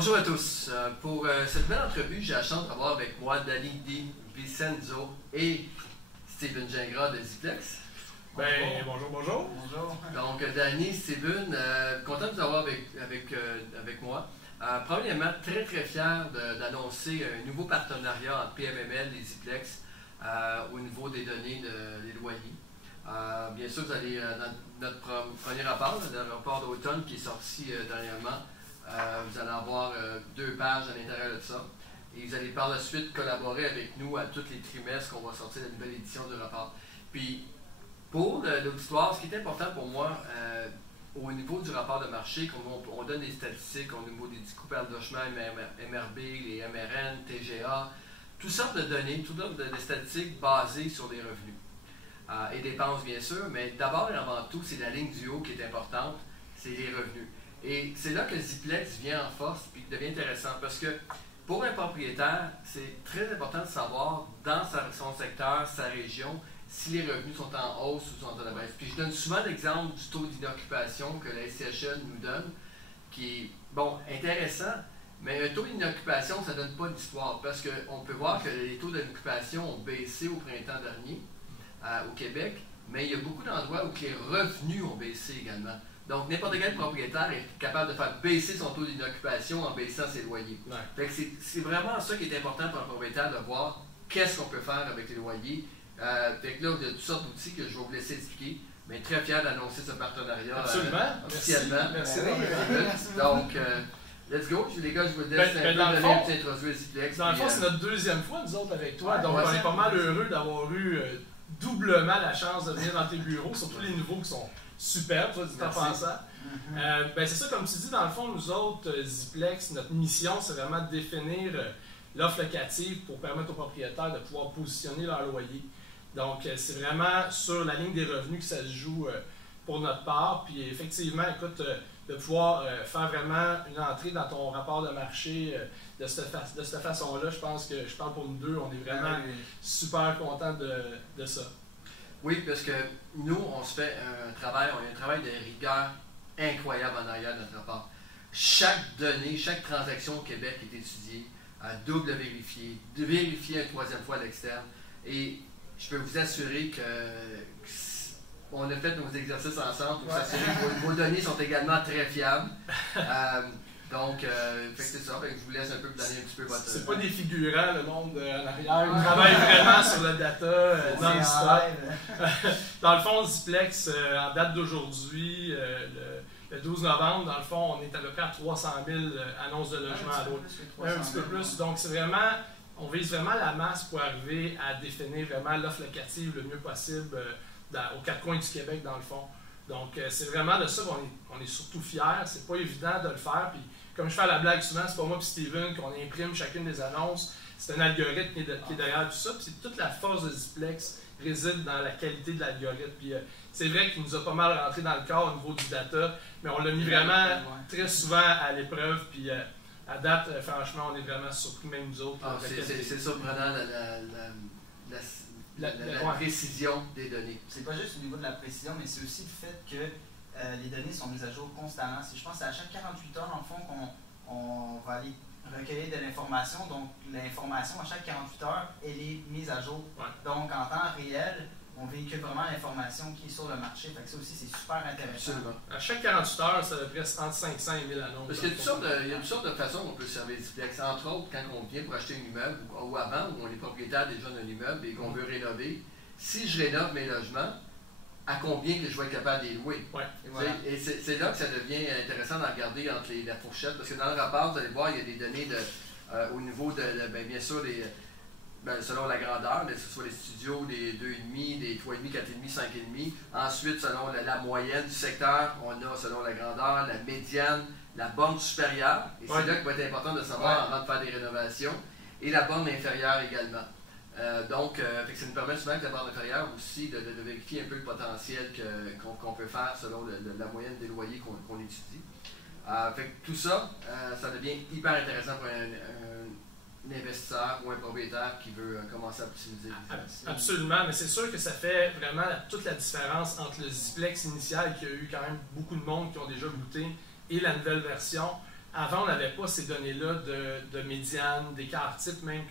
Bonjour à tous. Pour cette belle entrevue, j'ai la chance d'avoir avec moi Danny Di Vincenzo et Steven Gingras de Ziplex. Bonjour. Bonjour. Donc, Danny, Steven, content de vous avoir avec moi. Premièrement, très fier d'annoncer un nouveau partenariat entre PMML et Ziplex au niveau des données des loyers. Bien sûr, vous allez, dans notre premier rapport, le rapport d'automne qui est sorti dernièrement, vous allez avoir 2 pages à l'intérieur de ça. Et vous allez par la suite collaborer avec nous à tous les trimestres qu'on va sortir la nouvelle édition du rapport. Puis, pour l'auditoire, ce qui est important pour moi, au niveau du rapport de marché, on donne des statistiques au niveau des couverts de logement, MRB, les MRN, TGA, toutes sortes de données, toutes sortes de statistiques basées sur les revenus. Et dépenses, bien sûr, mais d'abord et avant tout, c'est la ligne du haut qui est importante, c'est les revenus. Et c'est là que Ziplex vient en force et devient intéressant parce que pour un propriétaire, c'est très important de savoir dans son secteur, sa région, si les revenus sont en hausse ou sont en baisse. Puis je donne souvent l'exemple du taux d'inoccupation que la SCHL nous donne, qui est, bon, intéressant, mais un taux d'inoccupation, ça ne donne pas d'histoire parce qu'on peut voir que les taux d'inoccupation ont baissé au printemps dernier au Québec, mais il y a beaucoup d'endroits où les revenus ont baissé également. Donc, n'importe quel propriétaire est capable de faire baisser son taux d'inoccupation en baissant ses loyers. Ouais. C'est vraiment ça qui est important pour un propriétaire de voir qu'est-ce qu'on peut faire avec les loyers. Fait que là, il y a toutes sortes d'outils que je vais vous laisser expliquer, mais très fier d'annoncer ce partenariat officiellement. Merci. Donc, let's go. Les gars, je vous laisse un peu introduire Ziplex. Dans le fond, c'est notre deuxième fois, nous autres, avec toi. Donc, on est pas mal heureux d'avoir eu doublement la chance de venir dans tes bureaux, surtout les nouveaux qui sont superbes, toi, dit en pensant. C'est ça, comme tu dis, dans le fond, nous autres, Ziplex, notre mission, c'est vraiment de définir l'offre locative pour permettre aux propriétaires de pouvoir positionner leur loyer. Donc, c'est vraiment sur la ligne des revenus que ça se joue pour notre part. Puis, effectivement, écoute, de pouvoir faire vraiment une entrée dans ton rapport de marché de cette façon-là, je pense que je parle pour nous deux, on est vraiment super contents de ça. Oui, parce que nous, on se fait un travail de rigueur incroyable en arrière de notre rapport. Chaque donnée, chaque transaction au Québec est étudiée, double vérifiée, vérifiée une 3e fois à l'externe. Et je peux vous assurer qu'on a fait nos exercices ensemble pour s'assurer que vos données sont également très fiables. Donc, c'est ça. Je vous laisse un peu vous donner un petit peu votre... C'est pas des figurants, le monde en arrière. Ils travaillent vraiment sur le data non-stop. Dans le fond, Ziplex, en date d'aujourd'hui, le 12 novembre, dans le fond, on est à peu près à 300 000 annonces de logement à l'autre. Un petit peu plus. Donc, c'est vraiment... On vise vraiment la masse pour arriver à définir vraiment l'offre locative le mieux possible aux 4 coins du Québec, dans le fond. Donc, c'est vraiment de ça qu'on est surtout fiers. C'est pas évident de le faire. Puis, comme je fais la blague souvent, c'est pas moi et Steven qu'on imprime chacune des annonces. C'est un algorithme qui est derrière tout ça. Puis, toute la force de Ziplex réside dans la qualité de l'algorithme. Puis, c'est vrai qu'il nous a pas mal rentré dans le corps au niveau du data, mais on l'a mis vraiment très souvent à l'épreuve. Puis, à date, franchement, on est vraiment surpris, même nous autres. C'est surprenant la précision des données. C'est pas juste au niveau de la précision, mais c'est aussi le fait que les données sont mises à jour constamment. Je pense que c'est à chaque 48 heures, dans le fond, qu'on va aller recueillir de l'information. Donc, l'information, à chaque 48 heures, elle est mise à jour. Ouais. Donc, en temps réel, on véhicule vraiment l'information qui est sur le marché. Fait que ça aussi, c'est super intéressant. Absolument. À chaque 48 heures, ça devrait être entre 500 et 1000 annonces. Parce qu'il y a toutes sortes de façons qu'on peut servir Ziplex. Entre autres, quand on vient pour acheter un immeuble, ou avant, où on est propriétaire déjà d'un immeuble et qu'on veut rénover, si je rénove mes logements, à combien que je vais être capable de les louer? Ouais. Et c'est là que ça devient intéressant de regarder entre la fourchette. Parce que dans le rapport, vous allez voir, il y a des données au niveau bien sûr, selon la grandeur, que ce soit les studios, des 2,5, des 3,5, 4,5, 5,5. Ensuite, selon la moyenne du secteur, on a selon la grandeur, la médiane, la borne supérieure. Et c'est là qu'il va être important de savoir avant de faire des rénovations. Et la borne inférieure également. Donc, ça nous permet souvent avec la borne inférieure aussi de vérifier un peu le potentiel qu'on peut faire selon la moyenne des loyers qu'on étudie. Tout ça, ça devient hyper intéressant pour un investisseur ou un propriétaire qui veut commencer à optimiser. Absolument, mais c'est sûr que ça fait vraiment toute la différence entre le Ziplex initial, qui a eu quand même beaucoup de monde qui ont déjà goûté, et la nouvelle version. Avant, on n'avait pas ces données-là de médiane, d'écart type même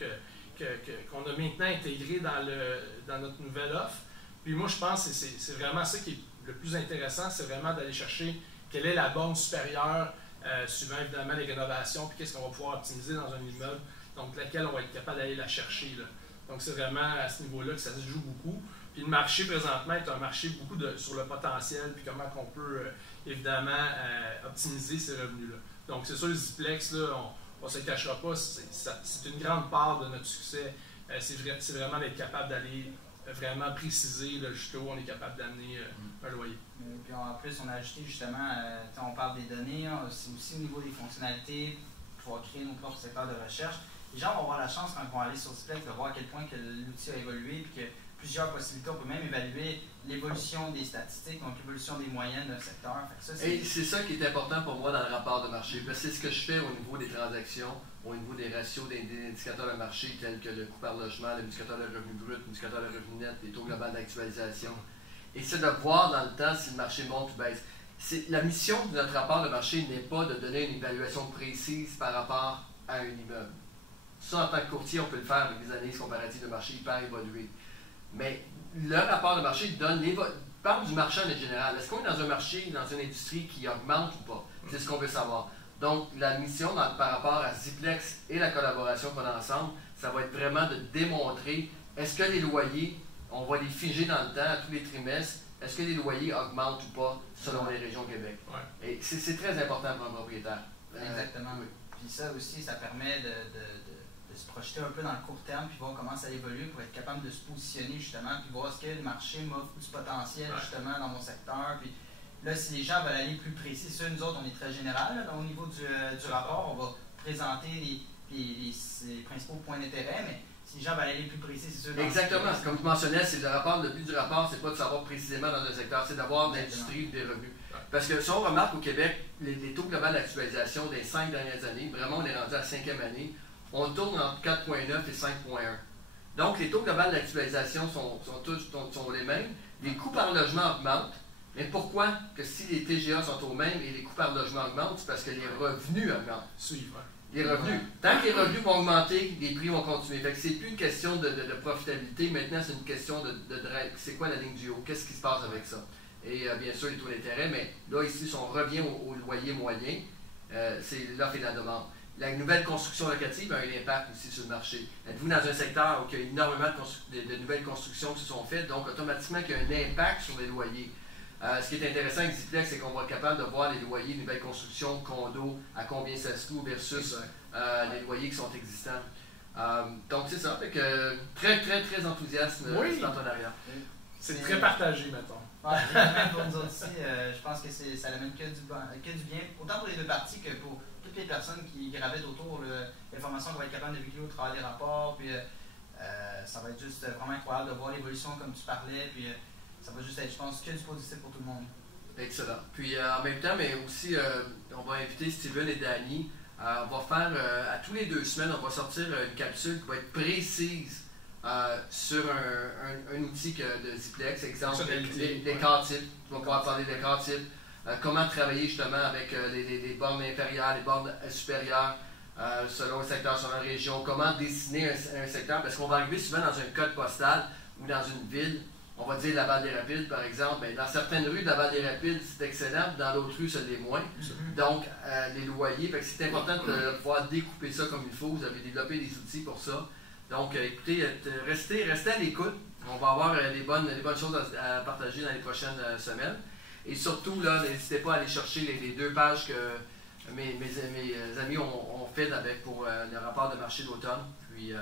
qu'on a maintenant intégré dans notre nouvelle offre. Puis moi, je pense que c'est vraiment ça qui est le plus intéressant, c'est vraiment d'aller chercher quelle est la borne supérieure, suivant évidemment les rénovations, puis qu'est-ce qu'on va pouvoir optimiser dans un immeuble, donc laquelle on va être capable d'aller la chercher, là. Donc c'est vraiment à ce niveau-là que ça se joue beaucoup. Puis le marché présentement est un marché beaucoup sur le potentiel, puis comment on peut évidemment optimiser ces revenus-là. Donc c'est sûr, le Ziplex, là, on ne se cachera pas, c'est une grande part de notre succès. C'est vraiment d'être capable d'aller vraiment préciser jusqu'où on est capable d'amener un loyer. Puis en plus, on a ajouté justement, on parle des données, c'est aussi au niveau des fonctionnalités, pouvoir créer nos propres secteurs de recherche. Les gens vont avoir la chance, quand ils vont aller sur Ziplex, de voir à quel point que l'outil a évolué, puis que plusieurs possibilités, on peut même évaluer l'évolution des statistiques, donc l'évolution des moyennes d'un secteur. Et c'est ça qui est important pour moi dans le rapport de marché, parce que c'est ce que je fais au niveau des transactions, au niveau des ratios des indicateurs de marché, tels que le coût par logement, l'indicateur de revenu brut, l'indicateur de revenu net, les taux globaux d'actualisation. Et c'est de voir dans le temps si le marché monte ou baisse. La mission de notre rapport de marché n'est pas de donner une évaluation précise par rapport à un immeuble. Ça, en tant que courtier, on peut le faire avec des analyses comparatives de marché hyper évoluées. Mais le rapport de marché parle du marché en général. Est-ce qu'on est dans un marché, dans une industrie qui augmente ou pas? C'est ce qu'on veut savoir. Donc, la mission par rapport à Ziplex et la collaboration qu'on a ensemble, ça va être vraiment de démontrer est-ce que les loyers, on va les figer dans le temps à tous les trimestres, est-ce que les loyers augmentent ou pas selon les régions Québec? Ouais. Et c'est très important pour un propriétaire. Exactement. Oui. Puis ça aussi, ça permet de se projeter un peu dans le court terme, puis voir comment ça évolue pour être capable de se positionner justement, puis voir ce que le marché m'offre du potentiel justement dans mon secteur. Puis là, si les gens veulent aller plus précis, ça, nous autres, on est très général. Là, au niveau du rapport, on va présenter les principaux points d'intérêt, mais si les gens veulent aller plus précis, c'est sûr. Exactement. Comme tu mentionnais, c'est le but du rapport, c'est pas de savoir précisément dans un secteur, c'est d'avoir l'industrie des revenus. Parce que si on remarque au Québec, les taux globaux d'actualisation des 5 dernières années, vraiment on est rendu à la 5e année, on tourne entre 4,9 et 5,1. Donc les taux globaux d'actualisation sont les mêmes, les coûts par logement augmentent. Mais pourquoi que si les TGA sont aux mêmes et les coûts par logement augmentent, c'est parce que les revenus augmentent. Les revenus. Tant que les revenus vont augmenter, les prix vont continuer. Fait que c'est plus une question de profitabilité, maintenant c'est une question de c'est quoi la ligne du haut, qu'est-ce qui se passe avec ça. Et bien sûr les taux d'intérêt, mais là ici, si on revient au loyer moyen, c'est l'offre et la demande. La nouvelle construction locative a un impact aussi sur le marché. Êtes-vous dans un secteur où il y a énormément de nouvelles constructions qui se sont faites, donc automatiquement il y a un impact sur les loyers. Ce qui est intéressant avec Ziplex, c'est qu'on va être capable de voir les loyers de nouvelles constructions, condos, à combien ça se loue versus les loyers qui sont existants. Donc c'est ça, fait que très très très enthousiaste ce partenariat. C'est très partagé, mettons. Même pour nous autres aussi, je pense que ça n'amène que du bien, autant pour les deux parties que pour toutes les personnes qui gravitent autour l'information qu'on va être capable de véhiculer au travers des rapports. Puis ça va être juste vraiment incroyable de voir l'évolution comme tu parlais. Puis ça va juste être, je pense, que du positif pour tout le monde. Excellent. Puis en même temps, mais aussi, on va inviter Steven et Danny. On va faire, à tous les 2 semaines, on va sortir une capsule qui va être précise sur un outil de Ziplex, exemple, les cas types. On va pouvoir parler des cas types. Comment travailler justement avec les bornes inférieures, les bornes supérieures, selon le secteur, selon la région. Comment dessiner un secteur, parce qu'on va arriver souvent dans un code postal ou dans une ville. On va dire Laval-des-Rapides, par exemple. Mais dans certaines rues de Laval-des-Rapides, c'est excellent. Dans d'autres rues, ça l'est moins. Donc, les loyers, c'est important de pouvoir découper ça comme il faut. Vous avez développé des outils pour ça. Donc, écoutez, restez à l'écoute. On va avoir les bonnes choses à partager dans les prochaines semaines. Et surtout, là, n'hésitez pas à aller chercher les 2 pages que mes amis ont faites pour le rapport de marché d'automne. Puis,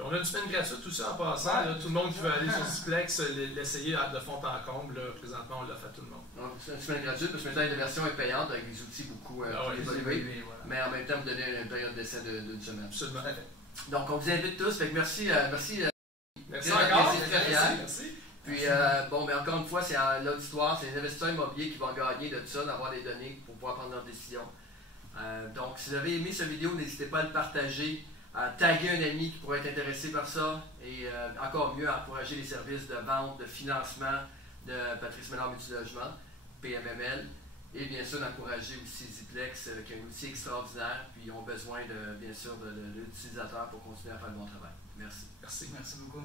on a une semaine gratuite, tout ça en passant. Là, tout le monde qui veut aller sur Ziplex, l'essayer de fond en comble. Là, présentement, on l'offre à tout le monde. Donc, c'est une semaine gratuite parce que maintenant, la version est payante avec des outils beaucoup évolués. Mais en même temps, vous donnez une période d'essai d'une semaine. Absolument. Donc, on vous invite tous. Fait que merci encore. Merci. Puis, encore une fois, c'est l'auditoire, c'est les investisseurs immobiliers qui vont gagner de ça, d'avoir les données pour pouvoir prendre leurs décisions. Donc, si vous avez aimé cette vidéo, n'hésitez pas à le partager, à taguer un ami qui pourrait être intéressé par ça et encore mieux, à encourager les services de vente, de financement de Patrice Ménard Multilogement, PMML. Et bien sûr, d'encourager aussi Ziplex, qui est un outil extraordinaire, puis ils ont besoin, bien sûr, de l'utilisateur pour continuer à faire le bon travail. Merci. Merci. Merci beaucoup.